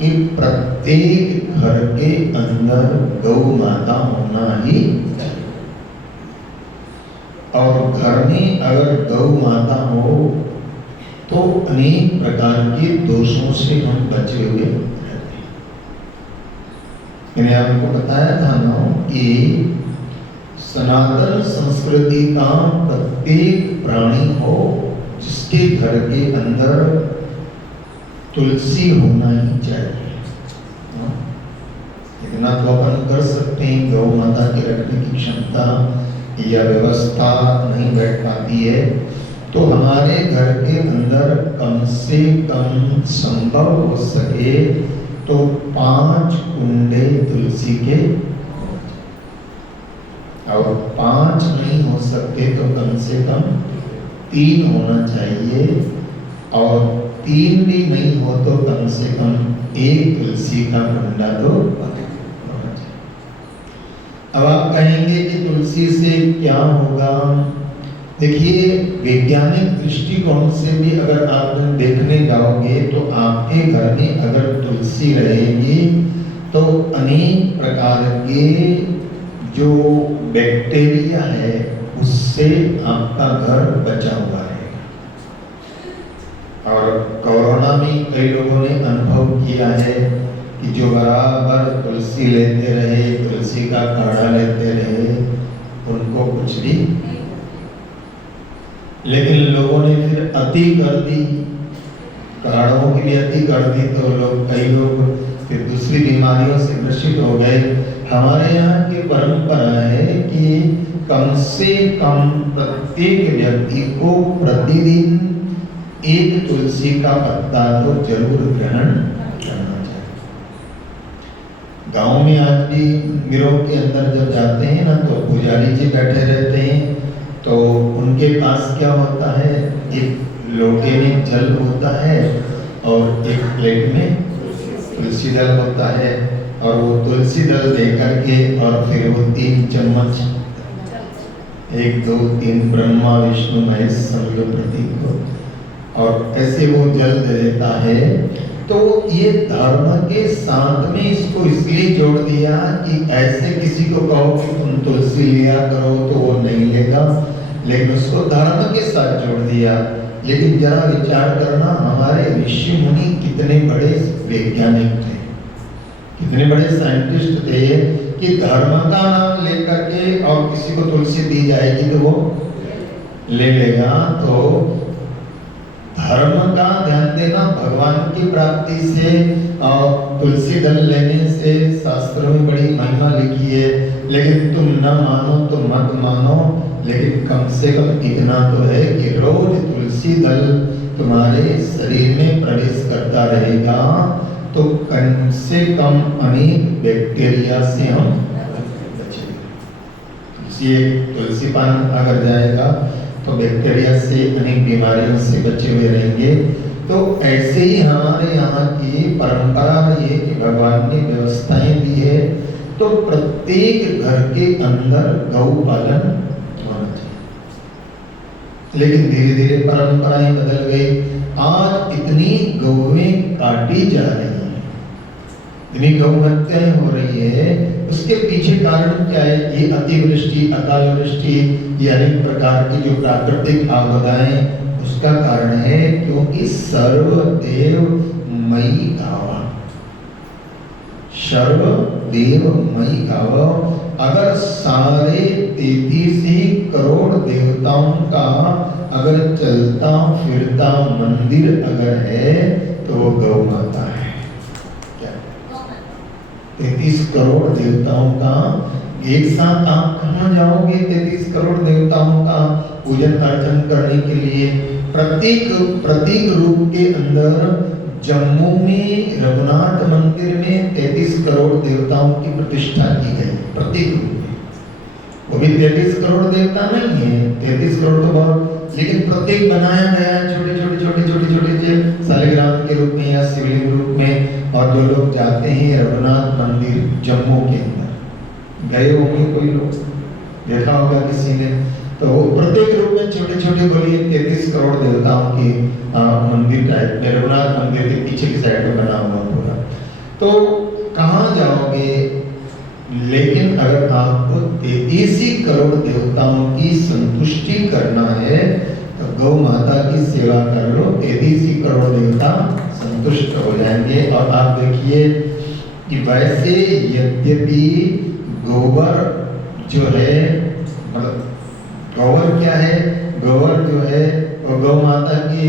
कि प्रत्येक घर के अंदर गौ माता होना ही चाहिए। और घर में अगर गौ माता हो तो अनेक प्रकार के दोषों से हम बचे हुए रहते हैं। मैंने आपको बताया था ना कि सनातन संस्कृति का प्रत्येक प्राणी हो जिसके घर के अंदर तुलसी होना ही चाहिए। इतना तो अपन कर सकते हैं, गौ माता के रखने की क्षमता या व्यवस्था नहीं बैठ पाती है तो हमारे घर के अंदर कम से कम संभव हो सके तो 5 कुंडे तुलसी के, और 5 नहीं हो सकते तो कम से कम 3 होना चाहिए, और 3 भी नहीं हो तो कम से कम 1 तुलसी का कुंडा तो होना चाहिए। अब आप कहेंगे कि तुलसी से क्या होगा? देखिए, वैज्ञानिक दृष्टिकोण से भी अगर आप देखने जाओगे तो आपके घर में अगर तुलसी रहेगी तो अनेक प्रकार के जो बैक्टीरिया है उससे आपका घर बचा हुआ है। और कोरोना में कई लोगों ने अनुभव किया है कि जो बराबर तुलसी लेते रहे, तुलसी का काढ़ा लेते रहे, उनको कुछ भी, लेकिन लोगों ने फिर अति कर दी, काढ़ों की भी अति कर दी तो कई लोग फिर दूसरी बीमारियों से ग्रसित हो गए। हमारे यहाँ की परंपरा है कि कम से कम प्रत्येक व्यक्ति को प्रतिदिन 1 तुलसी का पत्ता तो जरूर ग्रहण करना चाहिए। गांव में आज भी मंदिरों के अंदर जब जाते हैं ना तो पुजारी जी बैठे रहते हैं, तो उनके पास क्या होता है, एक लोटे में जल होता है और एक प्लेट में तुलसी दल होता है, और वो तुलसी दल देकर के और फिर वो 3 चम्मच, 1 2 3 ब्रह्मा विष्णु महेश समझो प्रतीक को, और ऐसे वो जल दे देता है। तो ये धर्म के साथ में इसको इसलिए जोड़ दिया कि ऐसे किसी को कहो कि तुम तुलसी लिया करो तो वो नहीं लेगा, लेकिन उसको धर्म के साथ जोड़ दिया। लेकिन जरा विचार करना, हमारे ऋषि मुनि कितने बड़े वैज्ञानिक थे, कितने बड़े साइंटिस्ट थे कि धर्म का नाम लेकर के और किसी को तुलसी दी जाएगी तो वो ले लेगा। तो धर्म का ध्यान देना, भगवान की प्राप्ति से और तुलसी दल लेने से शास्त्रों में बड़ी महिमा लिखी है। लेकिन तुम न मानो तो मत मानो, लेकिन कम से कम इतना तो है कि रोज तुलसी दल तुम्हारे शरीर में प्रवेश करता रहेगा तो कम से कम अनेक बैक्टीरिया से हम बचेंगे। तुलसी पान अगर जाएगा तो बैक्टीरिया से अनेक बीमारियों से बचे हुए रहेंगे। तो ऐसे ही हमारे यहाँ की परंपरा में ये कि भगवान ने व्यवस्थाएं दी है, तो प्रत्येक घर के अंदर गौ पालन होना चाहिए। लेकिन धीरे धीरे परंपराएं बदल गई। आज इतनी गौएं काटी जा रही हैं, इतनी गौ हत्याएं हो रही है, उसके पीछे कारण क्या है? ये अतिवृष्टि, अकाल वृष्टि, ये अनेक प्रकार की जो प्राकृतिक आपदाएं, उसका कारण है क्योंकि सर्वदेव मयि गावा, सर्वदेव मयि गावा। अगर सारे 33 करोड़ देवताओं का अगर चलता फिरता मंदिर अगर है तो वो गौ माता है। 33 करोड़ देवताओं का एक साथ आप कहाँ जाओगे? 33 करोड़ देवताओं का पूजन अर्चन करने के लिए प्रतीक रूप के अंदर जम्मू में रघुनाथ मंदिर में 33 करोड़ देवताओं की प्रतिष्ठा की गई प्रतीक रूप में। वो भी 33 करोड़ देवता नहीं है, 33 करोड़ तो बहुत, लेकिन प्रतीक बनाया गया है छोटे छोटे से शालिग्राम के रूप में या शिवलिंग रूप में। और जो लोग जाते हैं रघुनाथ मंदिर जम्मू के अंदर, गए होंगे कोई लोग, देखा होगा किसी ने, तो प्रत्येक रूप में छोटे बोलिए 33 करोड़ देवताओं के मंदिर टाइप में रघुनाथ मंदिर के पीछे की साइड में बना हुआ पूरा। तो कहाँ जाओगे? लेकिन अगर आपको 33 करोड़ देवताओं की संतुष्टि करना है तो गौ माता की सेवा कर लो, 33 करोड़ देवता संतुष्ट हो जाएंगे। और आप देखिए कि वैसे यद्यपि गोबर जो है, मतलब गोबर क्या है? गोबर जो है वो गौ माता की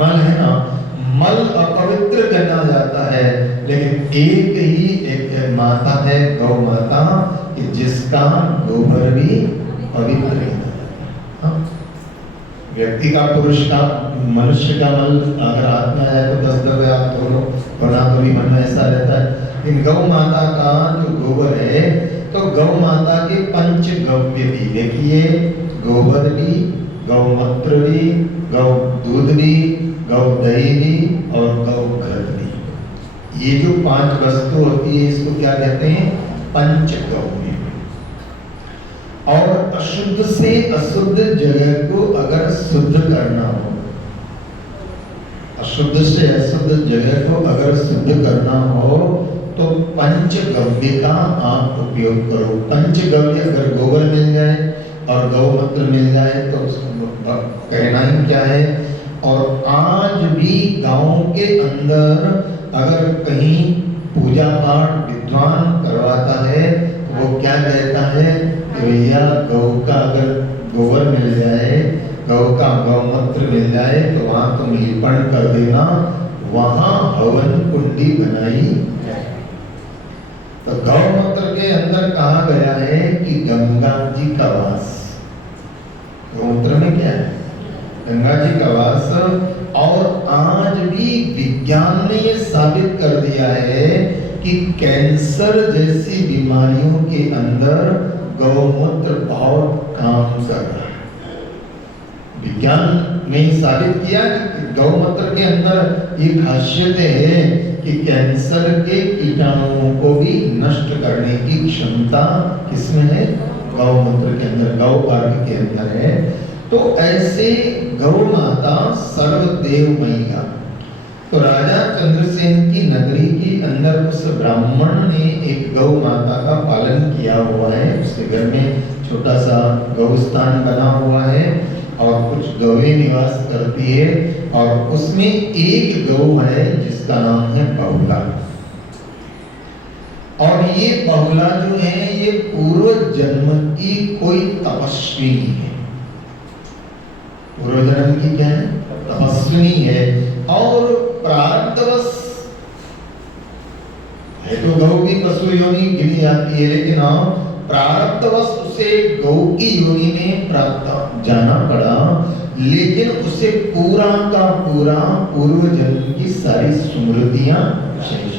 मल है ना, मल अपवित्र जाना जाता है, लेकिन एक माता है गौ माता कि जिसका गोबर भी पवित्र है। व्यक्ति का, पुरुष का, मनुष्य का मल अगर हाथ में आया तो 10 दफे आप धो लो, वरना तो भी मन में ऐसा रहता है। लेकिन गौ माता का जो गोबर है, तो गौ माता के पंचगव्य भी देखिए, गोबर भी, गौमूत्र भी, गौ दूध भी, गौ दही भी और गौ घृत भी। ये जो 5 वस्तु होती है इसको क्या कहते हैं? पंचगव्य। और अशुद्ध से अशुद्ध जगह को अगर शुद्ध करना हो, अशुद्ध से अशुद्ध जगह को अगर शुद्ध करना हो तो पंचगव्य का आप उपयोग करो। पंचगव्य अगर गोबर मिल जाए और गौमूत्र मिल जाए तो उसका कहना ही क्या है। और आज भी गांव के अंदर अगर कहीं पूजा पाठ विद्वान करवाता है तो वो क्या कहता है कि भैया गौ का अगर गोबर मिल जाए, गौ का गौमूत्र मिल जाए तो वहां तुम लिपण कर देना, वहां हवन कुंडी बनाई है। तो गौमूत्र के अंदर कहा गया है कि गंगा जी का वास, गौमूत्र में क्या है? गंगा जी का वास। और आज भी विज्ञान ने ये साबित कर दिया है कि कैंसर जैसी बीमारियों के अंदर गौमूत्र बहुत काम कर रहा है। विज्ञान ने साबित किया कि गौमूत्र के अंदर ये खासियतें हैं कि कैंसर के कीटाणुओं को भी नष्ट करने की क्षमता किसमें है? गौमूत्र के अंदर, गौ अर्घ के अंदर है। तो ऐसे गौ माता सर्वदेव मैया। तो राजा चंद्रसेन की नगरी के अंदर उस ब्राह्मण ने एक गौ माता का पालन किया हुआ है। उसके घर में छोटा सा गौस्थान बना हुआ है और कुछ गौएं निवास करती है, और उसमें एक गौ है जिसका नाम है बहुला। और ये बहुला जो है ये पूर्व जन्म की कोई तपस्विनी है। पूर्व जन्म की क्या है? तपस्विनी है। और प्रारब्धवश है तो गौ की पशु योनि गिनी जाती है, लेकिन प्रारब्धवश उसे गौ की योनि में प्राप्त जाना पड़ा, लेकिन उसे पूरा का पूरा पूर्व जन्म की सारी स्मृतियां शेष।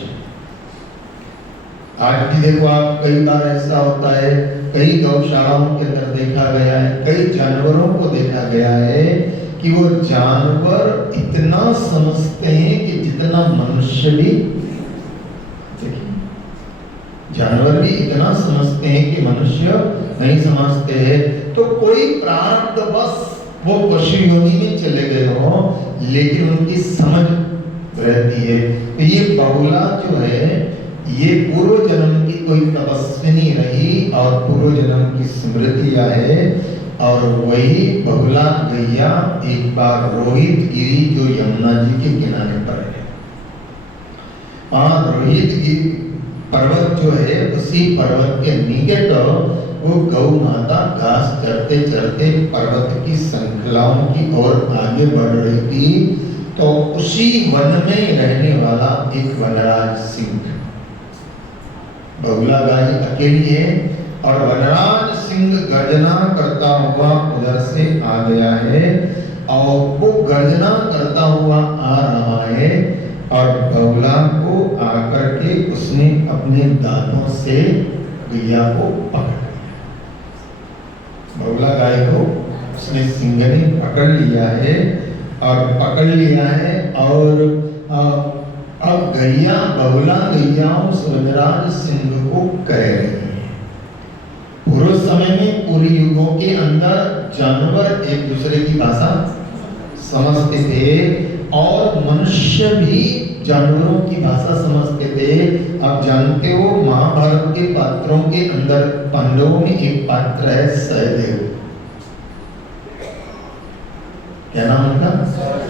आज भी देखो आप, कई बार ऐसा होता है, कई गौशालाओं के अंदर देखा गया है, कई जानवरों को देखा गया है कि वो जानवर इतना समझते हैं कि जितना मनुष्य भी, जानवर भी इतना समझते हैं कि मनुष्य नहीं समझते हैं। तो कोई प्रारब्धवश वो पशु योनि में चले गए हो, लेकिन उनकी समझ रहती है। तो ये बहुला जो है ये पूर्व जन्म की कोई तपस्विनी रही और पूर्व जन्म की स्मृतियां है। और वही बहुला गैया एक बार रोहित गिरी जो यमुना जी के किनारे पर है, रोहित गिरी पर्वत जो है, उसी पर्वत के निकट वो गौ माता घास चरते चरते पर्वत की श्रृंखलाओं की ओर आगे बढ़ रही थी। तो उसी वन में रहने वाला एक वनराज सिंह, बहुला गाय अकेली है और वनराज सिंह गर्जना करता हुआ उधर से आ गया है। और वो गर्जना करता हुआ आ रहा है और बहुला को आकर के उसने अपने दांतों से गैया को पकड़ लिया। बहुला गाय को उसने सिंह ने पकड़ लिया है और अब गैया, बहुला गैया उस वनराज सिंह को कह रही है। पूर्व समय में, पूर्व युगों के अंदर जानवर एक दूसरे की भाषा समझते थे और मनुष्य भी जानवरों की भाषा समझते थे। आप जानते हो महाभारत के पात्रों के अंदर पांडवों में एक पात्र है सहदेव। क्या नाम उनका?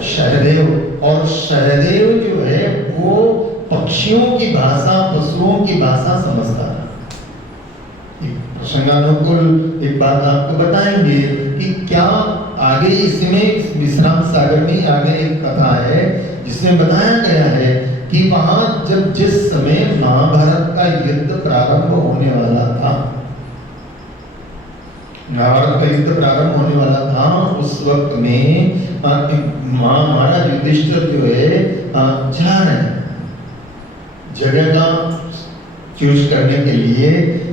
सहदेव। और सहदेव जो है वो पक्षियों की भाषा, पशुओं की भाषा समझता था। प्रसंगानुकूल एक बात आपको बताएंगे कि क्या आगे इसमें विश्राम सागर में आगे एक कथा है जिसमें बताया गया है कि वहां जब जिस समय महाभारत का युद्ध प्रारंभ होने वाला था, महाभारत का युद्ध प्रारंभ होने वाला था, उस वक्त में महाराज युधिष्ठिर जो है जा रहे हैं जगह का चूज करने के लिए,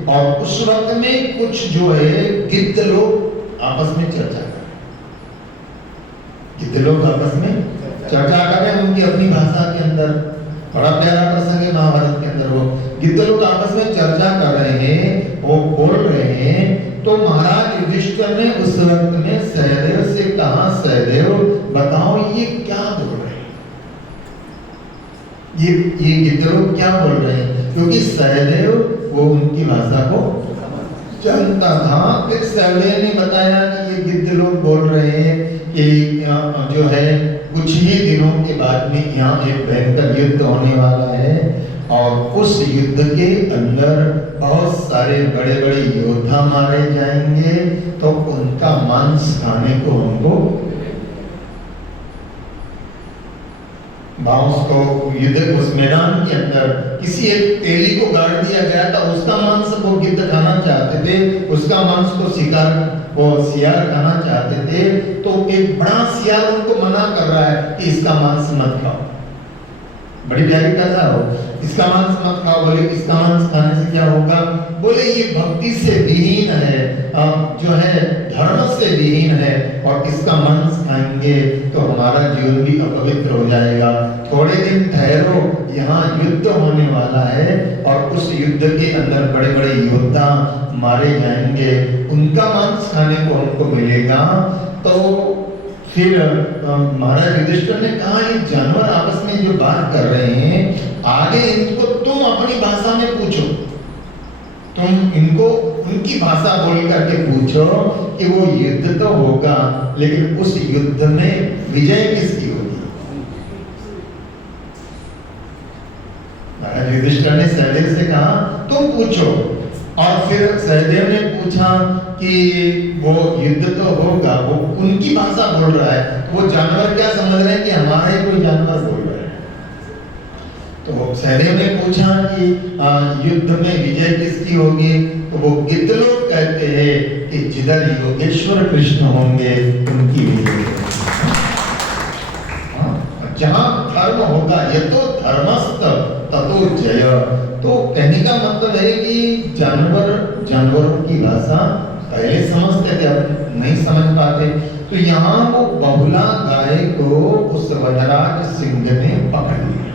और उस वक्त में कुछ जो है गिद्ध लोग आपस में चर्चा कर रहे हैं। गिद्ध लोग आपस में चर्चा कर रहे हैं उनकी अपनी भाषा के अंदर। बड़ा प्यारा प्रसंग है महाभारत के अंदर। वो गिद्ध लोग आपस में चर्चा कर रहे हैं, वो बोल रहे हैं। तो महाराज युधिष्ठिर ने उस वक्त में सहदेव से कहा, सहदेव बताओ ये क्या बोल रहे हैं, ये गिद्ध लोग क्या बोल रहे हैं? क्योंकि सहदेव वो उनकी भाषा को जानता था। फिर सहदेव ने बताया कि ये गिद्ध लोग बोल रहे हैं कि जो है कुछ ही दिनों के बाद में यहाँ एक भयंकर युद्ध होने वाला है, और उस युद्ध के अंदर बहुत सारे बड़े बड़े योद्धा मारे जाएंगे, तो उनका मांस खाने को उनको मांस को युद्ध उस मैदान के अंदर किसी एक तेली को गाड़ दिया गया था, उसका मांस वो गिद्ध खाना चाहते थे, उसका मांस को शिकार वो सियार खाना चाहते थे। तो एक बड़ा सियार उनको मना कर रहा है कि इसका मांस मत खाओ। बड़ी प्यारी कथा हो, इसका मांस मत खाओ। बोले इसका मांस खाने से क्या होगा? बोले ये भक्ति से विहीन है, जो है धर्म से विहीन है, और इसका मांस खाएंगे तो हमारा जीवन भी अपवित्र हो जाएगा। थोड़े दिन ठहरो, यहाँ युद्ध होने वाला है, और उस युद्ध के अंदर बड़े बड़े योद्धा मारे जाएंगे, उनका मांस खाने को हमको मिलेगा। तो फिर महाराज युधिष्ठिर ने कहा ये जानवर आपस में जो बात कर रहे हैं, आगे इनको तुम अपनी भाषा में पूछो, तुम इनको उनकी भाषा बोल करके पूछो कि वो युद्ध तो होगा, लेकिन उस युद्ध में विजय किसकी होगी? महाराज युधिष्ठिर ने सहदेव से कहा तुम पूछो, और फिर सहदेव ने पूछा कि वो युद्ध तो होगा, वो उनकी भाषा बोल रहा है, वो जानवर क्या समझ रहे हैं कि हमारा ही कोई जानवर बोल रहा है। तो सहदेव ने पूछा कि युद्ध में विजय किसकी होगी? तो वो गिद्ध लोग कहते हैं कि जिधर योगेश्वर कृष्ण होंगे उनकी विजय। जहां धर्म होगा, ये तो धर्मस्थ ततो जय। तो कहने का मतलब है कि जानवरों की भाषा पहले समझते थे, अब नहीं समझ पाते। तो यहाँ वो बहुला गाय को उस वनराज सिंह ने पकड़ लिया,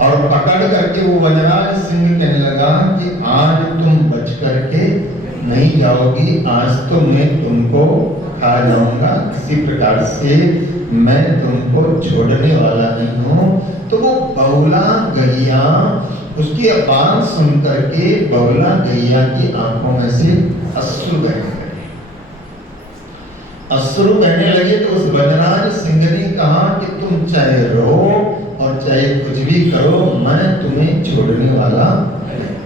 और पकड़ करके वो वनराज सिंह कहने लगा कि आज तुम बच करके नहीं जाओगी, आज तो मैं तुमको खा जाऊंगा, किसी प्रकार से मैं तुमको छोड़ने वाला नहीं हूँ। तो वो बहुला गैया, उसकी आवाज सुन करके बहुला गैया की आंखों में से अश्रु बहने लगे। अश्रु बहने लगे तो उस वनराज सिंह ने कहा कि तुम चाहे रहो और चाहे कुछ भी करो, मैं तुम्हें छोड़ने वाला नहीं।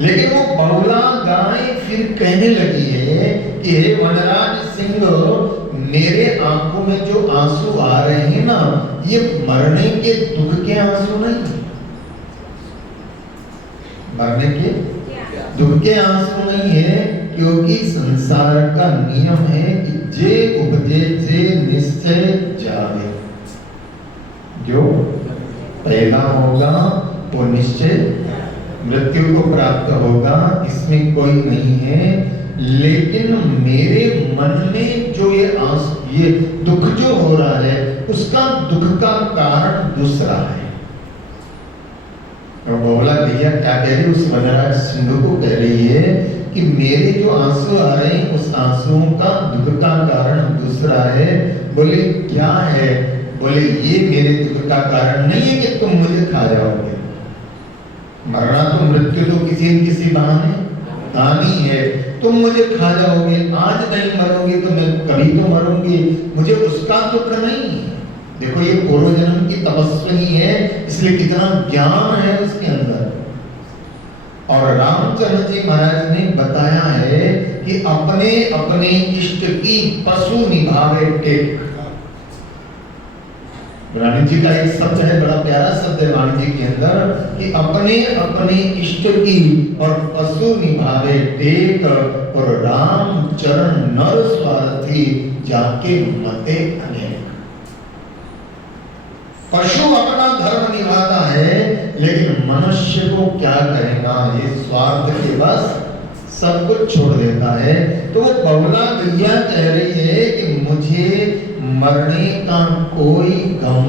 लेकिन वो बहुला गाय फिर कहने लगी है कि हे वनराज सिंह, मेरे आंखों में जो आंसू आ रहे हैं ना, ये मरने के दुख के आंसू नहीं, मरने के दुख के आंसू नहीं है, क्योंकि संसार का नियम है कि जे उपजे जे निश्चय जावे, जो पहला होगा वो निश्चय मृत्यु को प्राप्त होगा, इसमें कोई नहीं है। लेकिन मेरे मन में जो ये दुख जो हो रहा है, उसका दुख का कारण दूसरा है। और बहुला भैया क्या कह रही, उस वनराज सिंह को कह रही है कि मेरे जो आंसू आ रहे हैं, उस आंसुओं का दुख का कारण दूसरा है। बोले क्या है? बोले ये मेरे दुख का कारण नहीं है कि तुम मुझे खा जाओगे। मरना तो मृत्यु तो किसी न किसी बहाने आनी है। तुम मुझे खा जाओगे, आज नहीं मरोगे तो मैं कभी तो मरूंगी, मुझे उसका दुख नहीं। देखो ये पूर्व जन्म की तपस्विनी है, इसलिए कितना ज्ञान है उसके अंदर। और रामचंद्र जी महाराज ने बताया है कि अपने अपने इष्ट की पशु निभावे टेक। रानी जी का एक शब्द है, बड़ा प्यारा शब्द है रानी जी के अंदर, कि अपने अपने इष्ट की और पशु निभावे टेक, और राम चरण नर स्वार्थी जाके मते अनेक। पशु अपना धर्म निभाता है, लेकिन मनुष्य को क्या कहेगा, ये स्वार्थ के बस सब कुछ छोड़ देता है। तो वो बहुला गैया कह रही है कि मुझे मरने का कोई गम,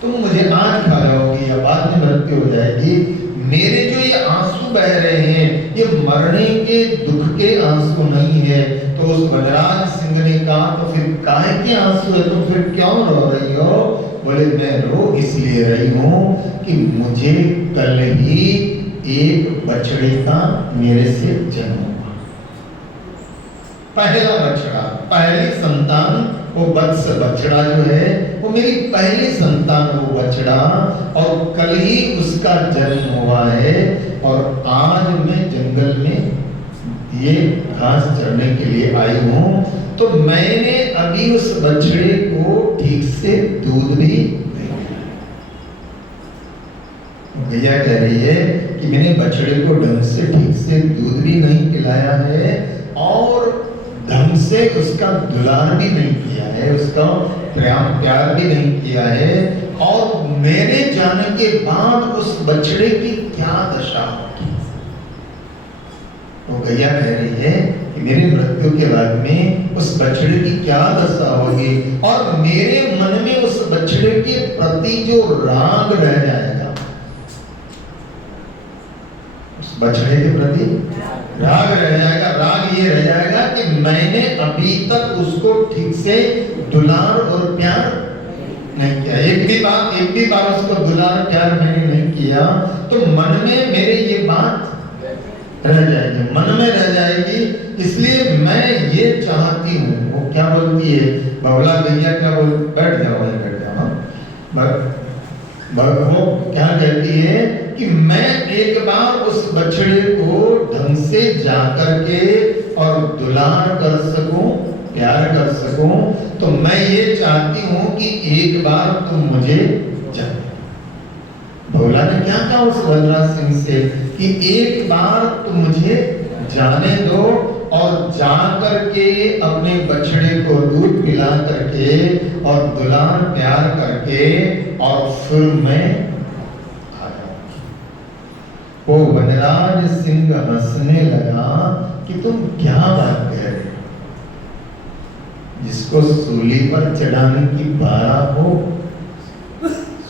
तुम मुझे आज खा जाओगी या बाद में मृत्यु हो जाएगी। मेरे जो ये आंसू बह रहे हैं, ये मरने के दुख के आंसू नहीं है। तो उस वनराज सिंह ने कहा, तो फिर काहे के आंसू है, तुम फिर क्यों रो रही हो? बोले मैं रो इसलिए रही हूँ कि मुझे कल ही एक बछड़े का मेरे से जन्म हुआ। पहला बछड़ा, पहली संतान, वो वत्स बछड़ा जो है वो मेरी पहली संतान, वो बछड़ा, और कल ही उसका जन्म हुआ है। और आज मैं जंगल में ये घास चरने के लिए आई हूँ, तो मैंने अभी उस बछड़े को ठीक से दूध भी भैया कह रही है कि मैंने बछड़े को ढंग से ठीक से दूध भी नहीं पिलाया है, और ढंग से उसका दुलार भी नहीं किया है, उसका प्यार भी नहीं किया है। और मेरे जाने के बाद उस बछड़े की क्या दशा होगी। तो गैया कह रही है कि मेरी मृत्यु के बाद में उस बछड़े की क्या दशा होगी, और मेरे मन में उस बछड़े के प्रति जो राग रह जाएगा, बछड़े के प्रति राग रह जाएगा। राग ये रह जाएगा कि मैंने अभी तक उसको ठीक से दुलार और प्यार नहीं किया। एक भी बार उसको दुलार प्यार मैंने नहीं किया, तो मन में मेरे ये बात रह जाएगी, मन में रह जाएगी। इसलिए मैं ये चाहती हूँ, वो क्या बोलती है बहुला गैया, क्या बोल, बैठ जाओ बैठ जाओ। वो क्या कहती है कि मैं एक बार उस बछड़े को ढंग से जाकर के और दुलार कर सकूं, प्यार कर सकूं, तो मैं ये चाहती हूं कि एक बार तुम मुझे जाने। भोला ने क्या कहा उस वनराज सिंह से कि एक बार तुम मुझे जाने दो, और जा करके अपने बछड़े को दूध पिला करके और दुलार प्यार करके, और फिर मैं आ जाऊंगी। वो वनराज सिंह हंसने लगा कि तुम क्या बात कह रहे हो, जिसको सूली पर चढ़ाने की बारा हो,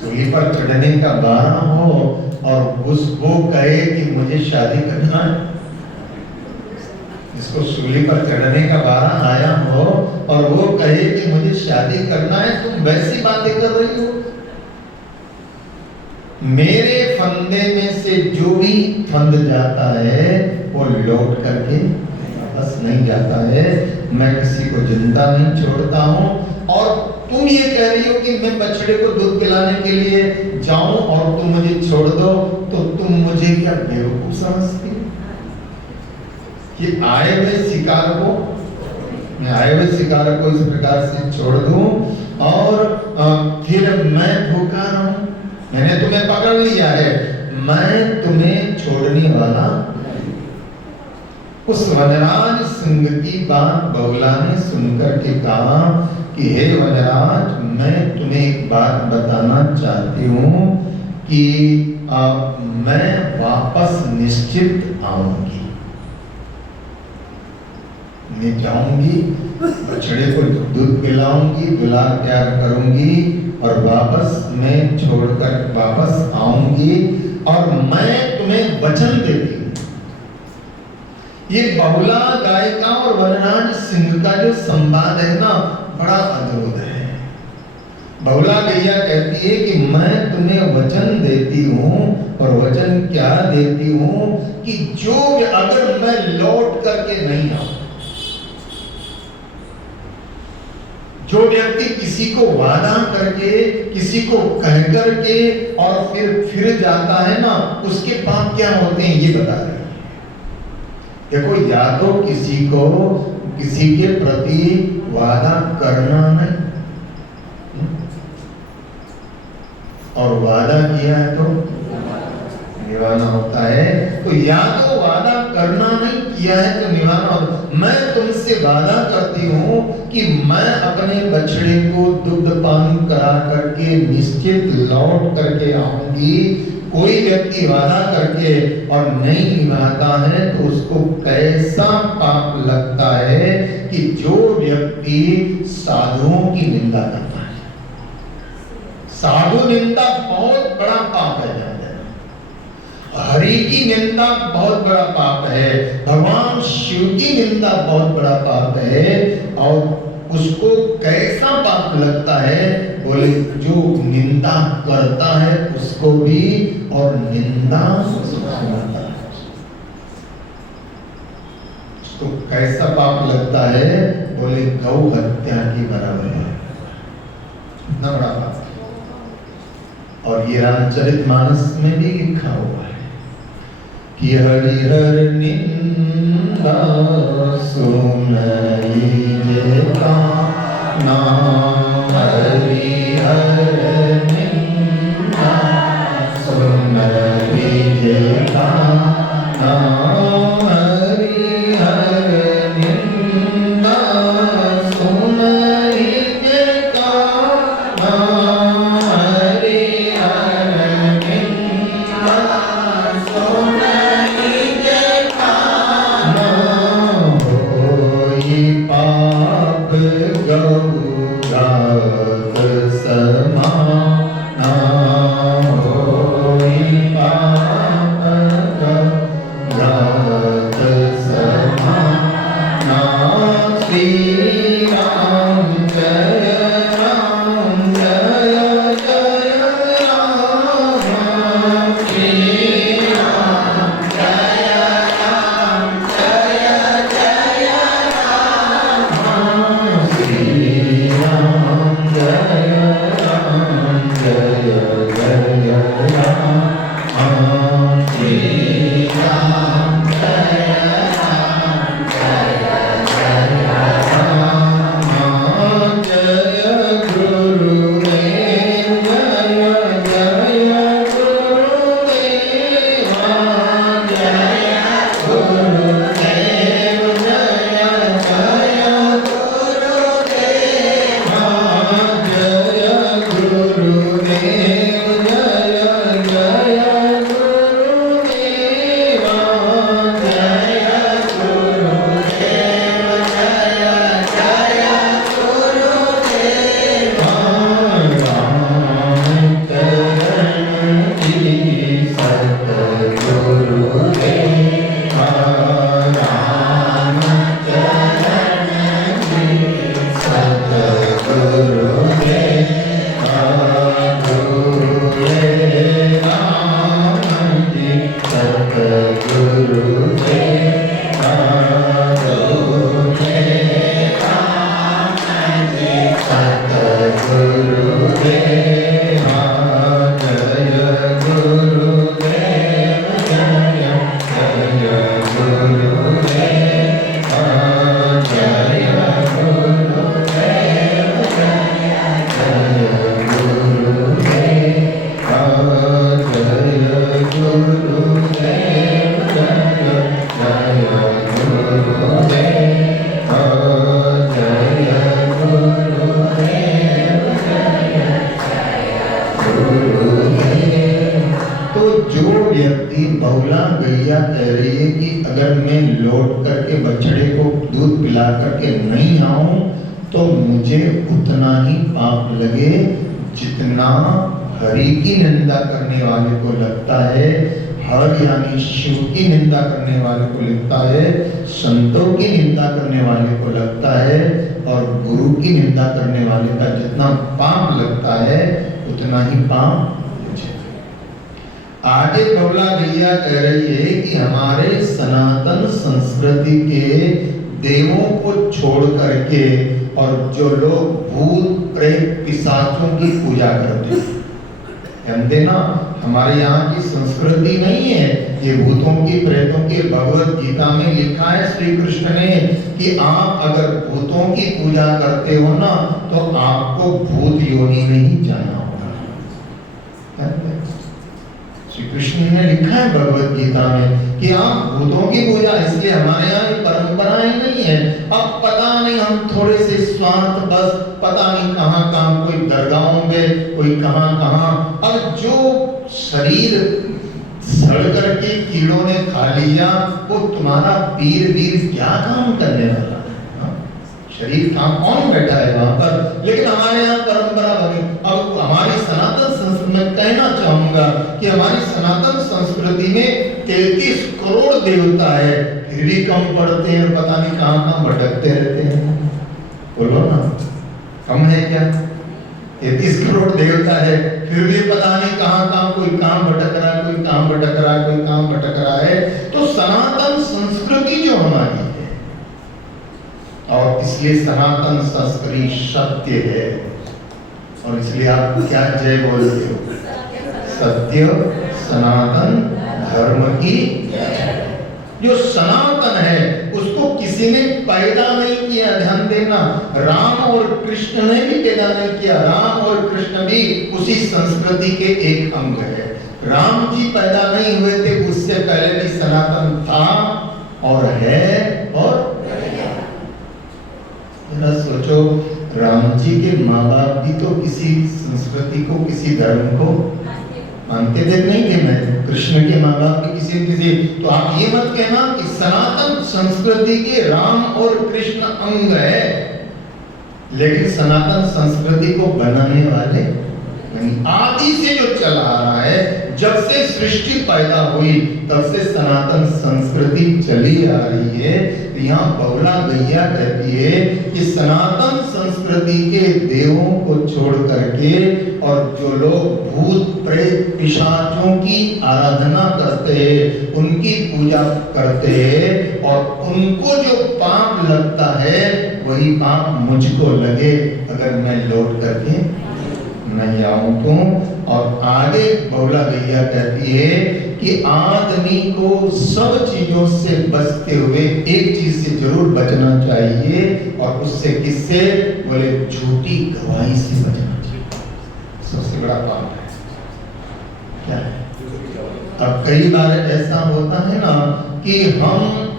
सूली पर चढ़ने का बारा हो, और उसको कहे कि मुझे शादी करना है, जिसको सूली पर चढ़ने का बारा आया हो और वो कहे कि मुझे शादी करना है, तुम वैसी बातें कर रही हो। मेरे फंदे में से जो भी फंद जाता है वो लौट करके वापस नहीं जाता है। मैं किसी को जिंदा नहीं छोड़ता हूँ। और तुम ये कह रही हो कि मैं बछड़े को दूध पिलाने के लिए जाऊं और तुम मुझे छोड़ दो, तो तुम मुझे क्या बेवकूफ समझती हो कि आए हुए शिकार को, मैं आए हुए शिकार को इस प्रकार से छोड़ दूं और फिर मैं भूखा रहूं? मैंने तुम्हें पकड़ लिया है, मैं तुम्हें छोड़ने वाला। उस वनराज सिंह की बात बहुला ने सुनकर के कहा कि हे वनराज, मैं तुम्हें एक बात बताना चाहती हूँ कि मैं वापस निश्चित आऊंगी। मैं जाऊंगी, बछड़े को दूध पिलाऊंगी, दुलार प्यार करूंगी और वापस मैं छोड़कर वापस आऊंगी। और मैं तुम्हें वचन देती हूँ। ये बहुला गायिका और वनराज सिंह का जो संवाद है ना, बड़ा अद्भुत है। बहुला गैया कहती है कि मैं तुम्हें वचन देती हूँ, और वचन क्या देती हूँ कि जो अगर मैं लौट करके नहीं आऊं, जो व्यक्ति किसी को वादा करके, किसी को कह करके और फिर जाता है ना, उसके पाप क्या होते हैं ये बता रहे हैं। देखो, या तो किसी के प्रति वादा करना नहीं, और वादा किया है तो निभाना होता है। तो या तो वादा करना नहीं, किया है तो निभाना होता। मैं तुमसे वादा करती हूँ कि मैं अपने बछड़े को दुग्ध पान करा करके निश्चित लौट करके आऊंगी। कोई व्यक्ति वादा करके और नहीं निभाता है तो उसको कैसा पाप लगता है कि जो व्यक्ति साधुओं की निंदा करता है। साधु निंदा बहुत बड़ा पाप है। हरि की निंदा बहुत बड़ा पाप है, भगवान शिव की निंदा बहुत बड़ा पाप है। और उसको कैसा पाप लगता है, बोले जो निंदा करता है उसको भी, और निंदा सुनाता है उसको कैसा पाप लगता है, बोले गौ हत्या की बराबर है, इतना बड़ा पाप। और ये रामचरितमानस में भी लिखा हुआ है कि हरिहर निंदा सुनइजे काना, हरिहर निंदा सुनइजे काना, हरिहर निंदा सुनइजे काना, हरिहर निंदा पाप गौरात समाना, होई पाप गौरात समाना। श्री राम जय राम, जय जय राम, श्री राम जय राम, जय जय राम, श्री राम जय राम, जय जय राम, श्री राम जय राम, जय जय राम। जय गुरुदेव, जय जय गुरुदेव, जय गुरुदेव, जय जय गुरुदेव, जय गुरुदेव, जय जय गुरुदेव, जय गुरुदेव, जय जय गुरुदेव। राम चरण की सतगुरुदेव, राम चरण की सतगुरुदेव, गुरुदेव राम जी सतगुरुदेव, गुरुदेव राम जी सतगुरुदेव, जय गुरुदेव, जय जय गुरुदेव, जय गुरुदेव, जय गुरुदेव, जय गुरुदेव, जय गुरुदेव, जय गुरुदेव। तो जो व्यक्ति बहुला गैया कह रही है कि अगर मैं लौट करके बछड़े को दूध पिला करके नहीं आऊं तो मुझे उतना ही पाप लगे जितना हरि की निंदा करने वाले को लगता है। हर यानी शिव की निंदा करने वाले को लगता है, संतों की निंदा करने वाले को लगता है, और गुरु की निंदा करने वाले का जितना पाप लगता है उतना ही पाप मुझे। आगे बबला भैया कह रही है कि हमारे सनातन संस्कृति के देवों को छोड़ करके और जो लोग भूत प्रेत पिशाचों की पूजा करते हैं, हम देना हमारे यहाँ की संस्कृति नहीं है ये भूतों की प्रेतों की। भगवत गीता में लिखा है श्री कृष्ण ने कि आप अगर भूतों की पूजा करते हो ना तो आपको भूत योनि में ही जाना होगा। श्री कृष्ण ने लिखा है भगवत गीता में कि आप भूतों की पूजा, इसलिए हमारे यहाँ ये परंपराएं नहीं है। अब पता नहीं हम थोड़े से स्वार्थ बस पता नहीं कहाँ कोई दरगाहों में कोई कहाँ। अब जो शरीर सड़ करके कीड़ों ने खा लिया वो तुम्हारा पीर वीर क्या काम करने वाला है? शरीर कहाँ कौन बैठा है वहां पर? लेकिन हमारे यहाँ परंपरा बनी। अब हमारी सनातन संस्कृति में कहना चाहूंगा कि हमारी सनातन संस्कृति में 33 करोड़ देवता है, फिर भी कम पढ़ते हैं और पता नहीं कहाँ भटकते रहते हैं। बोलो ना, कम है क्या? 33 करोड़ देवता है फिर भी पता नहीं कहाँ कोई कहाँ भटक रहा है, कोई कहाँ भटक रहा है, कोई कहाँ भटक रहा है। तो सनातन संस्कृति जो हमारी है, और इसलिए सनातन संस्कृति सत्य है, और इसलिए आप क्या जय बोलते हो? सत्य सनातन धर्म की। जो सनातन है उसको किसी ने पैदा नहीं किया, ध्यान देना। राम और कृष्ण ने भी पैदा नहीं किया, राम और कृष्ण भी उसी संस्कृति के एक अंग है। राम जी पैदा नहीं हुए थे, उससे पहले भी सनातन था और है। और जरा सोचो, राम जी के माँ बाप भी तो किसी संस्कृति को, किसी धर्म को मानते थे, नहीं थे? मैं कृष्ण के माँ बाप भी किसी। तो आप ये मत कहना कि सनातन संस्कृति के राम और कृष्ण अंग है, लेकिन सनातन संस्कृति को बनाने वाले आदि से जो चला आ रहा है, जब से सृष्टि पैदा हुई तब से सनातन संस्कृति चली आ रही है। तो यहाँ बबला गैया कहती है कि सनातन संस्कृति के देवों को छोड़ करके और जो लोग भूत प्रेत पिशाचों की आराधना करते हैं, उनकी पूजा करते हैं, और उनको जो पाप लगता है वही पाप मुझको लगे अगर मैं लौट करके नहीं आऊं तो। और आगे बबला गैया कहती है कि आदमी को सब चीजों से बचते हुए एक चीज से जरूर बचना चाहिए, और उससे किससे? बोले झूठी गवाही से बचना चाहिए। सबसे बड़ा पाप है क्या है? अब कई बार ऐसा होता है ना कि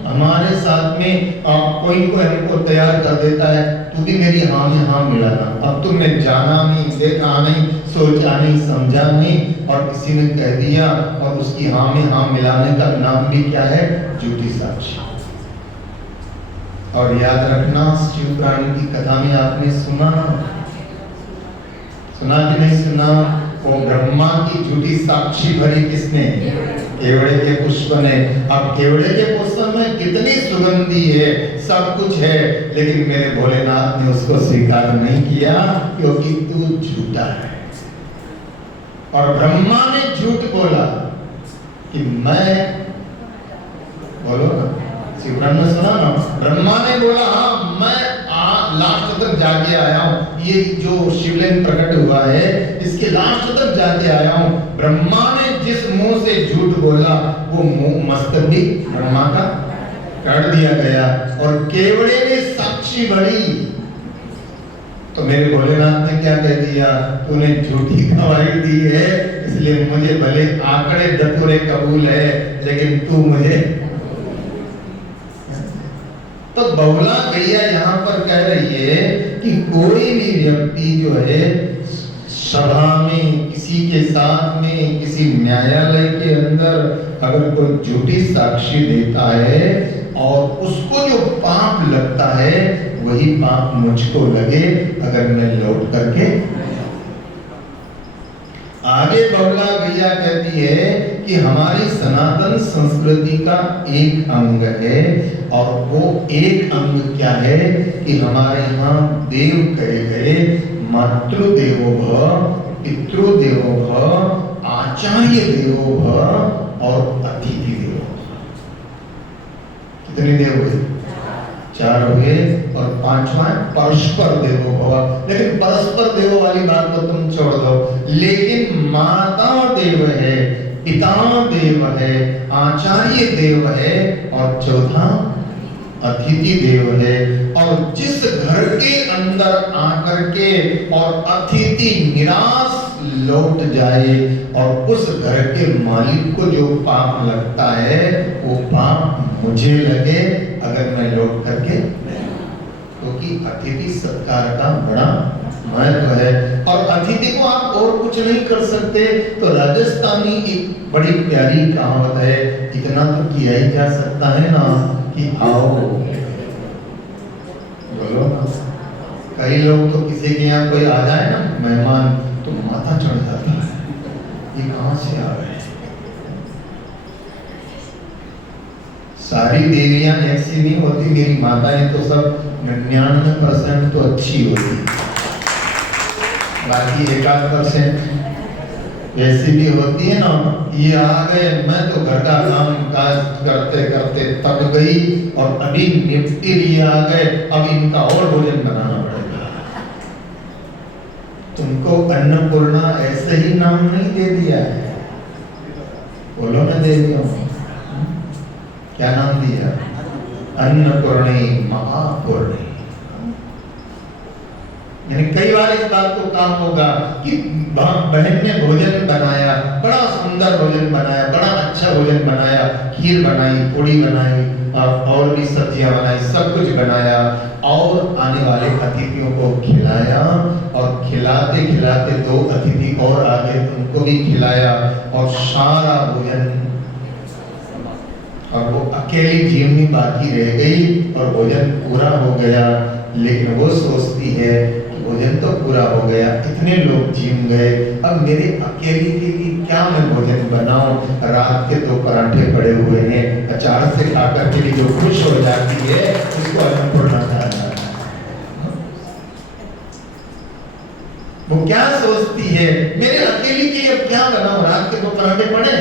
हमारे साथ में कोई हमको तैयार कर देता है, तू भी मेरी हाँ में हाँ मिलाना। अब तुमने जाना नहीं, देखा नहीं, सोचा नहीं, समझा नहीं, और किसी ने कह दिया, और उसकी हाँ में हाँ मिलाने का नाम भी क्या है? झूठी साक्षी। और याद रखना, शिव पुराण की कथा में आपने सुना कि नहीं सुना? वो ब्रह्मा की झूठी साक्षी भरी किसने? केवड़े के पुष्प ने। अब केवड़े के पुष्प में कितनी सुगंधी है, सब कुछ है, लेकिन मेरे भोलेनाथ ने उसको स्वीकार नहीं किया क्योंकि तू झूठा है। और ब्रह्मा ने झूठ बोला कि मैं, बोलो ना, शिवपुराण में सुना ना, ब्रह्मा ने बोला हाँ मैं लास्ट तक जाके आया हूँ, ये जो शिवलिंग प्रकट हुआ है इसके लास्ट तक जाके आया हूँ। ब्रह्मा ने जिस मुंह से झूठ बोला वो मुंह मस्तक भी ब्रह्मा का काट दिया गया, और केवड़े ने साक्षी भरी। तो मेरे भोलेनाथ ने क्या कह दिया? तूने झूठी गवाही दी है, इसलिए मुझे भले आंकड़े दतुरे कबूल है, लेकिन तू मुझे। तो बबला गैया यहाँ पर कह रही है कि कोई भी व्यक्ति जो है सभा में, किसी के साथ में, किसी न्यायालय के अंदर अगर कोई झूठी साक्षी देता है और उसको जो पाप लगता है वही पाप मुझको लगे अगर मैं लौट करके। आगे बबला भैया कहती है कि हमारी सनातन संस्कृति का एक अंग है, और वो एक अंग क्या है कि हमारे यहाँ देव कहे गए मातृदेवो भव, पितृदेवो भव, आचार्य देवो भव और अतिथि देवो भव। कितने देव हुए? 4 हुए। और 5वां परस्पर देवो भव। लेकिन परस्पर देवो वाली बात तो तुम छोड़ दो, लेकिन माता देव है, पिता देव है, आचार्य देव है, और चौथा अतिथि देव है। और जिस घर के अंदर आकर के और अतिथि निराश लौट जाए और उस घर के मालिक को जो पाप लगता है वो पाप मुझे लगे अगर मैं लौट करके, क्योंकि अतिथि सत्कार का बड़ा महत्व है। और अतिथि को आप और कुछ नहीं कर सकते। तो राजस्थानी एक बड़ी प्यारी कहावत है, इतना तो किया ही जा सकता है ना कि आओ, बोलो ना। कई लोग तो किसी के यहाँ कोई आ जाए ना मेहमान तो माथा चढ़ जाता है, ये कहां से आ रहे हैं। सारी देवियां ऐसी नहीं होती, मेरी माताएं तो सब 99% तो अच्छी होती, बाकी 1-8% ऐसी भी होती है ना। ये आ गए, मैं तो घर का काम काज करते करते थक गई और अभी निपटी लिए आ गए, अब इनका और भोजन बनाना पड़ेगा। तुमको अन्नपूर्णा ऐसे ही नाम नहीं दे दिया है, बोलो ना दे दिया, क्या नाम दिया? अन्नपूर्णी महापूर्णी। यानी कई बार इस बात को काम होगा कि बहन ने भोजन बनाया, बड़ा सुंदर भोजन बनाया, बड़ा अच्छा भोजन बनाया, खीर बनाई, पूड़ी बनाई और भी सब्जियां बनाई, सब कुछ बनाया और आने वाले अतिथियों को खिलाया। और खिलाते खिलाते 2 अतिथि और आ गए, उनको भी खिलाया और सारा भोजन, और वो अकेली जीवनी बाकी रह गई और भोजन पूरा हो गया। लेकिन वो सोचती है कि भोजन तो पूरा हो गया, इतने लोग जीव गए, अब मेरे अकेली के लिए क्या मैं भोजन बनाऊं। रात के 2 पराठे पड़े हुए हैं, अचार से खाकर के लिए जो खुश हो जाती है उसको अन्नपूर्णा कहा जाता है। वो क्या सोचती है, मेरे अकेली के लिए क्या बनाऊं, रात के 2 पराठे पड़े,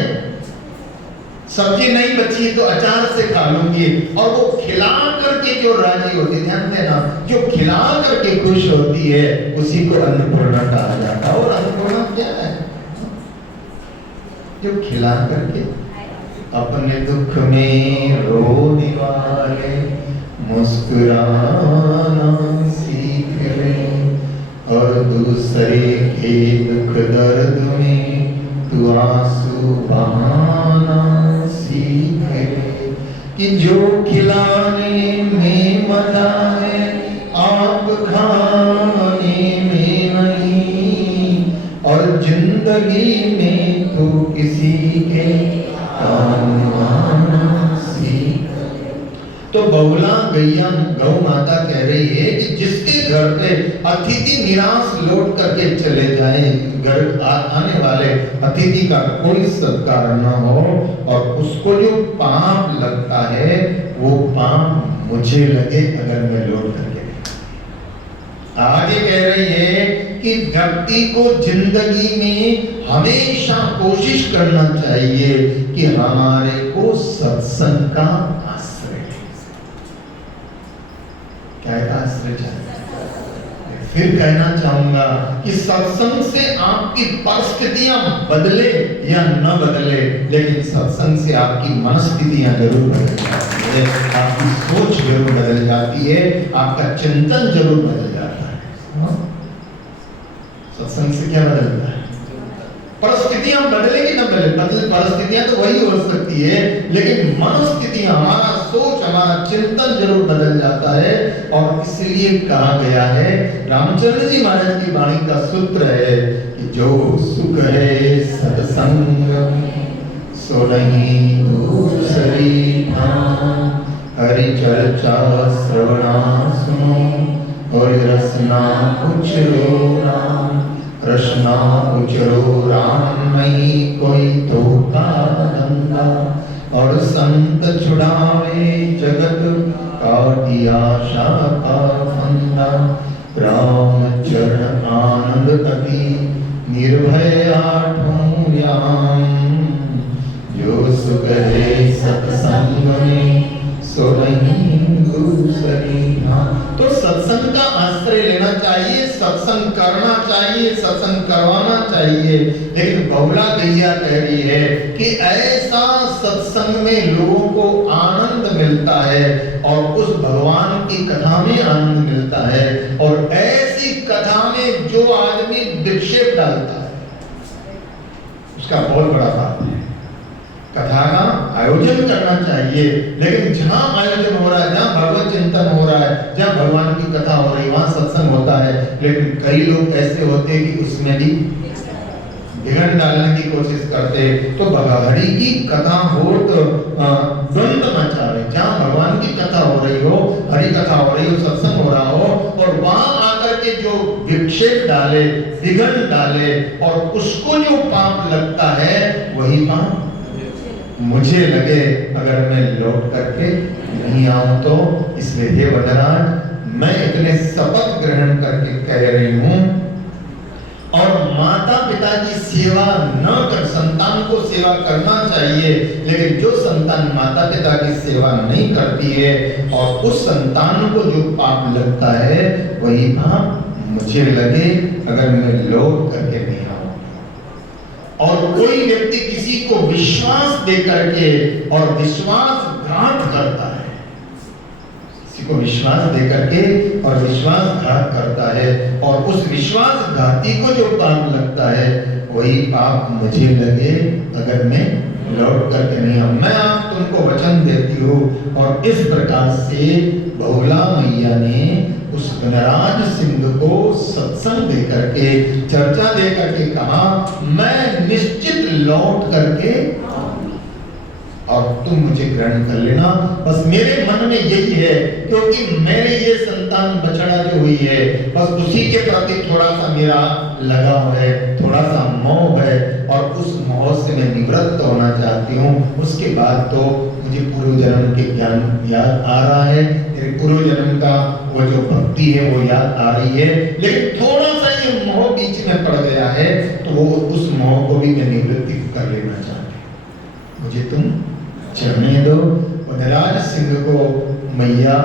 सब्जी नहीं बची तो अचार से खा लूंगी। और वो खिला करके जो राजी होती है, ध्यान देना, जो खिला करके खुश होती है उसी को अन्नपूर्णा कहा जाता है। और अन्नपूर्णा क्या है? जो खिला करके अपने दुख में रोने वाले मुस्कुराना सीख ले, और दूसरे के दुख दर्द में तू आंसू बहाना सीख ले। कि जो खिलाने में मजा है आप खाने में नहीं, और जिंदगी में तो किसी के काम आना सीख। तो बहुला गैया गौ माता कह रही है कि जिसके घर पे अतिथि निराश लौट करके चले जाए, घर आने वाले अतिथि का कोई सत्कार न हो और उसको जो पाप लगता है वो पाप मुझे लगे अगर मैं लौट करके। आगे कह रही है कि व्यक्ति को जिंदगी में हमेशा कोशिश करना चाहिए कि हमारे को सत्संग का आश्रय चाहिए। फिर कहना चाहूंगा कि सत्संग से आपकी परिस्थितियां बदले या न बदले, लेकिन सत्संग से आपकी मनस्थितियां जरूर बदल जाती है, आपकी सोच जरूर बदल जाती है, आपका चिंतन जरूर बदल जाता है। सत्संग से क्या बदलता है? परिस्थितियां बदले कि न बदले, परिस्थितियां तो वही हो सकती है, लेकिन मनस्थितियां, हमारा सोच, हमारा चिंतन जरूर बदल जाता है। और इसलिए कहा गया है, रामचंद्र जी महाराज की वाणी का सूत्र है कि जो सुख है सत्संग सो नहीं दूसरी ठाम, हरि चर्चा श्रवणा सुनो और रसना कुछ रो राम, कृष्णा उचरो राम नहीं कोई धोखा धंधा, और संत छुड़ावे जगत काटी आशा का फंदा। राम चरण आनंद अति निर्भय आठों याम, जो सुख है सत्संग में सो नहीं दूसरी नाम। तो सत्संग का आश्रय लेना चाहिए, सत्संग करना चाहिए, सत्संग करवाना चाहिए। लेकिन बहुला गैया कह रही है कि ऐसा सत्संग में लोगों को आनंद मिलता है और उस भगवान की कथा में आनंद मिलता है, और ऐसी कथा में जो आदमी विक्षेप डालता है उसका बहुत बड़ा पाप है। कथा का आयोजन करना चाहिए, लेकिन जहां आयोजन हो रहा है, जहां भगवत चिंतन हो रहा है, जहां भगवान की कथा हो रही है, वहां सत्संग होता है, लेकिन कई लोग ऐसे होते हैं कि उसमें भी बिगड़ डालने की कोशिश करते। तो हरि की कथा हो तो द्वंद मचावे, जहां भगवान की कथा हो रही हो, हरि कथा हो रही हो, सत्संग हो रहा हो, और वहां आकर के जो विक्षेप डाले, बिगड़ डाले, और उसको जो पाप लगता है वही पाप मुझे लगे अगर मैं लौट करके नहीं आऊं तो। इसलिए हे वनराज, मैं इतने शपथ ग्रहण करके कह रही हूं, और माता पिता की सेवा न कर, संतान को सेवा करना चाहिए, लेकिन जो संतान माता पिता की सेवा नहीं करती है और उस संतान को जो पाप लगता है वही पाप मुझे लगे अगर मैं लौट करके नहीं आऊं। और कोई व्यक्ति किसी को विश्वास दे करके और विश्वासघात करता है, किसी को विश्वास दे करके और विश्वासघात करता है, और उस विश्वासघाती को जो पाप लगता है वही पाप मुझे लगे अगर मैं लौट करके नहीं आऊं। मैं आप तुमको वचन देती हूँ। और इस प्रकार से बहुला मैया ने उस गणराज सिंह को सत्संग दे करके, चर्चा दे करके कहा, मैं निश्चित लौट करके और तुम मुझे ग्रहण कर लेना। बस मेरे मन में यही है, क्योंकि मेरे ये संतान बछड़ा जो हुई है, बस उसी के प्रति थोड़ा सा मेरा लगाव है, थोड़ा सा मोह है, और उस मोह से मैं निवृत्त होना चाहती हूँ। उसके बाद तो मुझे पूर्व जन्म के ज्ञान याद आ रहा है, मेरे पूर्व जन्म का वो जो भक्ति है वो याद आ रही है, लेकिन थोड़ा सा ये मोह बीच में पड़ गया है, तो वो उस मोह को भी मैं निवृत्ति कर लेना चाहती हूँ। मुझे तुम चढ़ने दो। वनराज सिंह को मैया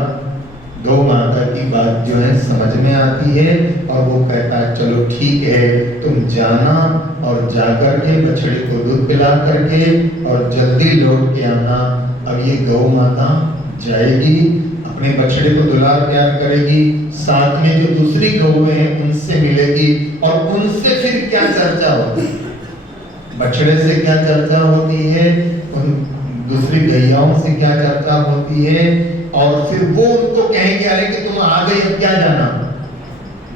गौ माता की बात जो है समझ में आती है, और वो कहता है चलो ठीक है, तुम जाना और जाकर के बछड़े को दूध पिला करके और जल्दी लौट के आना। अब ये गौ माता जाएगी, अपने बछड़े को दुलार प्यार करेगी, साथ में जो दूसरी गौएं हैं उनसे मिलेगी, और उनसे फिर क्या चर्चा होती है, बछड़े से क्या चर्चा होती है, उन दूसरी गैयाओं से क्या चर्चा होती है, और फिर वो उनको कहेंगे अरे कि तुम आ गए अब क्या जाना।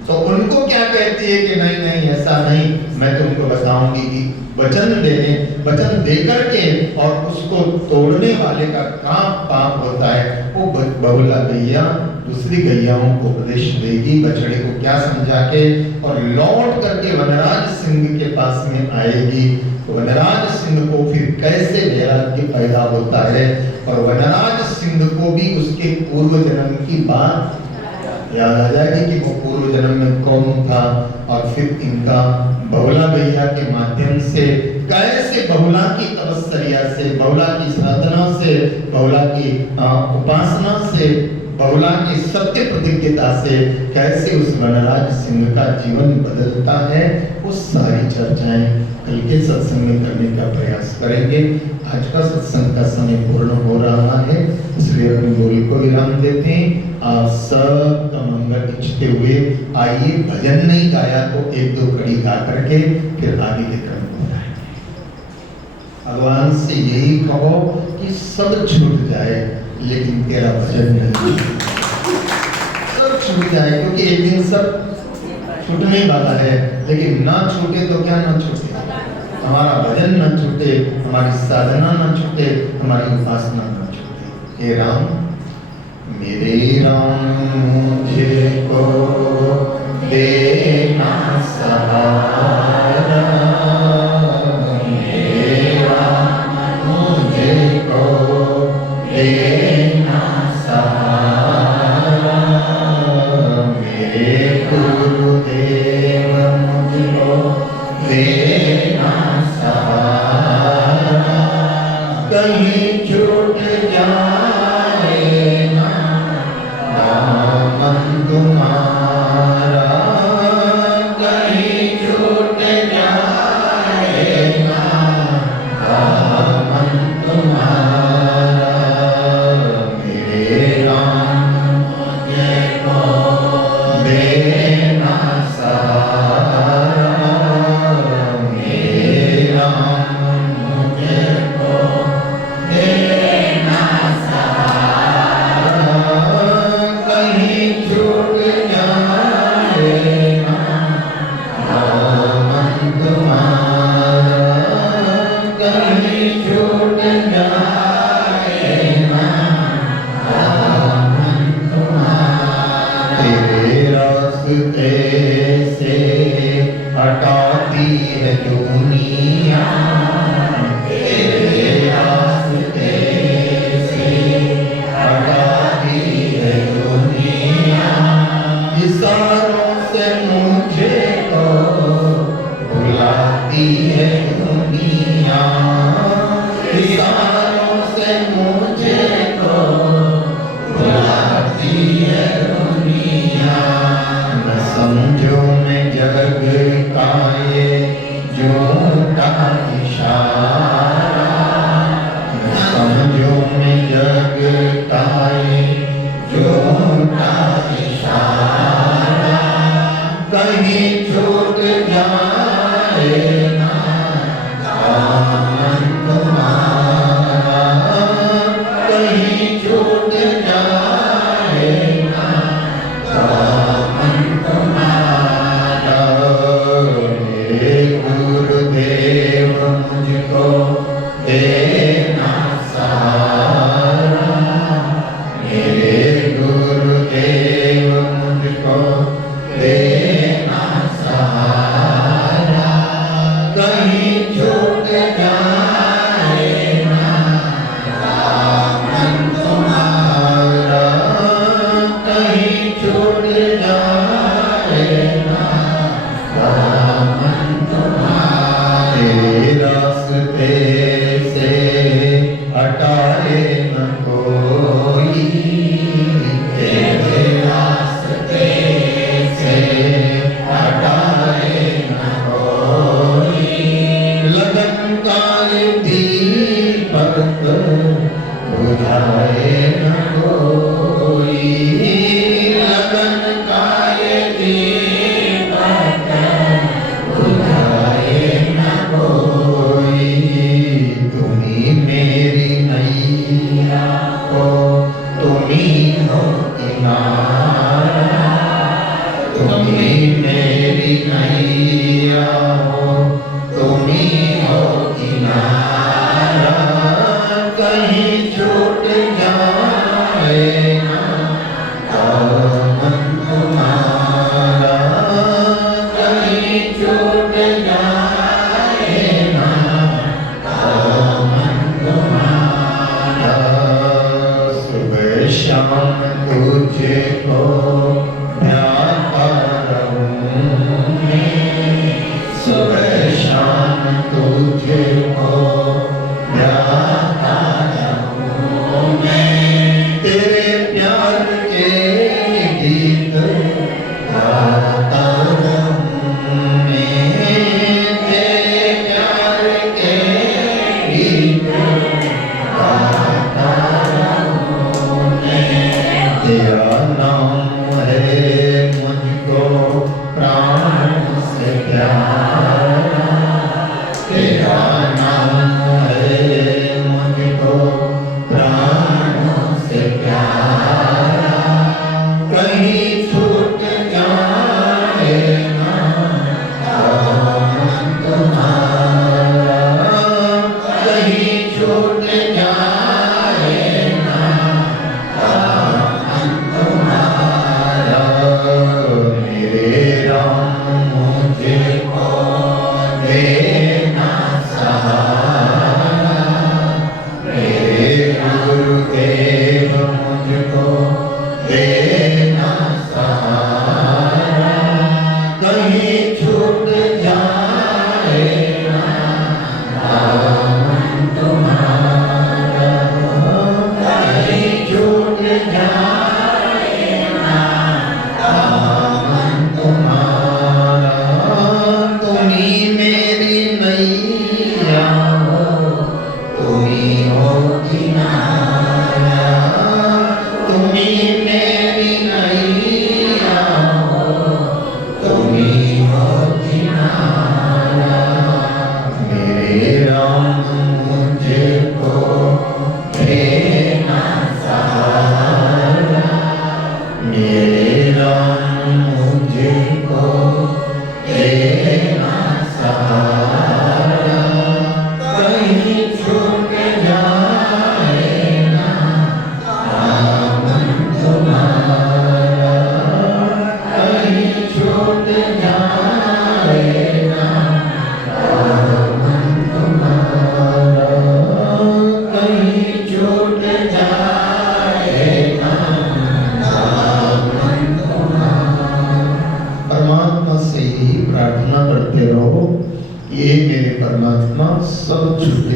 तो उनको क्या कहती है कि नहीं नहीं ऐसा नहीं, मैं तुमको बताऊंगी कि वचन दे करके और उसको तोड़ने वाले का काम पाप होता है। वो बहुला गैया दूसरी गैयाओं को उपदेश देगी, बछड़े को क्या समझा के, और लौट करके वनराज सिंह के पास में आएगी। वनराज सिंह को फिर कैसे वैराग्य पैदा होता है, और वनराज सिंह को भी उसके पूर्व जन्म की बात याद आ जाएगी कि वो पूर्व जन्म में कौन था, और फिर इनका बहुला गैया के माध्यम से कैसे बहुला की तपस्या से, बहुला की साधना से, बहुला की उपासना से, बहुला की सत्य प्रतिज्ञता से कैसे उस वनराज सिंह का जीवन बदलता है, उस सारी चर्चाएं कल के सत्संग में करने का प्रयास करेंगे। आज का सत्संग का समय पूर्ण हो रहा है, इसलिए अपने बोल को विराम देते हैं। आप सब का मंगल इच्छते हुए आइए, भजन नहीं गाया तो एक दो कड़ी गा करके फिर आगे के क्रम को बढ़ाएंगे। भगवान से यही कहो कि सब छूट जाए लेकिन तेरा भजन नहीं, सब छूट जाए, क्योंकि एक दिन सब छूटने वाला है, लेकिन ना छूटे तो क्या ना छूटे, हमारा भजन न छूटे, हमारी साधना न छूटे, हमारी उपासना न छूटे। हे राम, मेरे राम मुझको देना सहारा, मेरे राम मुझको देना सहारा, मेरे गुरुदेव मुझको देना सहारा, कहीं छूट जाए ना दामन तुम्हारा, कहीं छूट जाए ना दामन तुम्हारा, मेरे राम मुझको देना सहारा, मेरे राम मुझको देना सहारा, कहीं छूट जाए ना दामन तुम्हारा, कहीं छूट जाए ना दामन तुम्हारा, तेरे रास्ते से हटाती है दुनिया, तेरे रास्ते से हटाती है दुनिया, इशारों से मुझे तो बुलाती है दुनिया, इशारों से मुझे तो बुलाती है दुनिया, न समझो मैं जग का ये झूठा इशारा, न समझो मैं जग का ये झूठा इशारा, कहीं छूट जाए ना दामन तुम्हारा, कहीं छूट जाए ना दामन तुम्हारा, मेरे गुरुदेव मुझको देना सहारा, मेरे गुरुदेव मुझको देना सहारा, कहीं छूट जाए ना दामन तुम्हारा, कहीं छूट जाए ना दामन तुम्हारा, तेरे रास्ते से हटाए न कोई, तेरे रास्ते से हटाए न कोई, लगन का ये दीपक बुझाए न कोई, लगन का ये दीपक बुझाए न कोई, तुम्ही मेरी नैया को तुम्ही हो किनारा, तुम्ही मेरी नैया हो तुम्ही हो किनारा, कहीं छूट जाए ना दामन तुम्हारा, कहीं छूट जाए ना दामन तुम्हारा, सुबह शाम तुझको ध्याता रहूं मैं, सुबह शाम तुझको ध्याता रहूं मैं, तेरे प्यार के गीत गाता रहूं मैं, तेरे प्यार के गीत गाता रहूं मैं, तेरा नाम है मुझको प्राण से प्यारा, तेरा नाम है मुझको प्राण से प्यारा, कहीं छूट जाए ना दामन तुम्हारा, कहीं छूट जाए ना दामन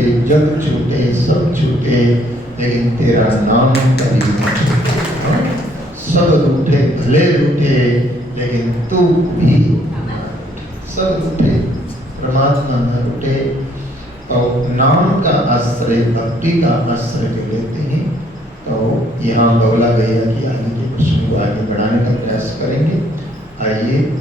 छूटे, जग छूटे, सब छूटे, लेकिन तेरा नाम कभी न छूटे। हाँ? सब रूठे, भले रूठे, लेकिन तू भी सब रूठे, परमात्मा न रूठे। और नाम का आश्रय, भक्ति का आश्रय लेते हैं। तो यहाँ बौला भैया की आगे के प्रश्न को आगे बढ़ाने का प्रयास करेंगे। आइए।